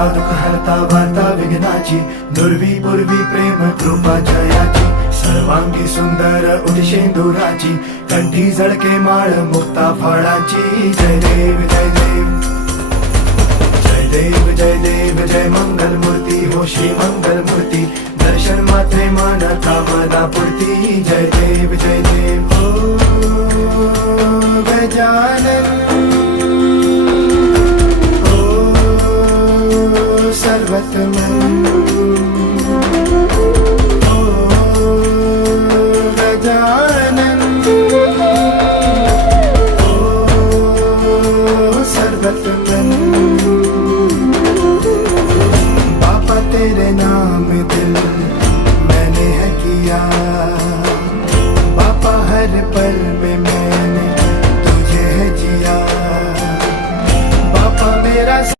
हरता दुःख हरता वार्ता विघ्नाची, दुर्वी पूर्वी प्रेम कृपा जयाची, सर्वांगी सुंदर उदिशेंदुराची, कंठी झळके माळ मुक्ता फळाची. जय देव जय देव जय देव जय देव जय मंगल मूर्ती हो श्री मंगल मूर्ती, दर्शन मात्रे मन कामना पूर्ती. जय देव जय देव हो गजानन हो सर्वतमन.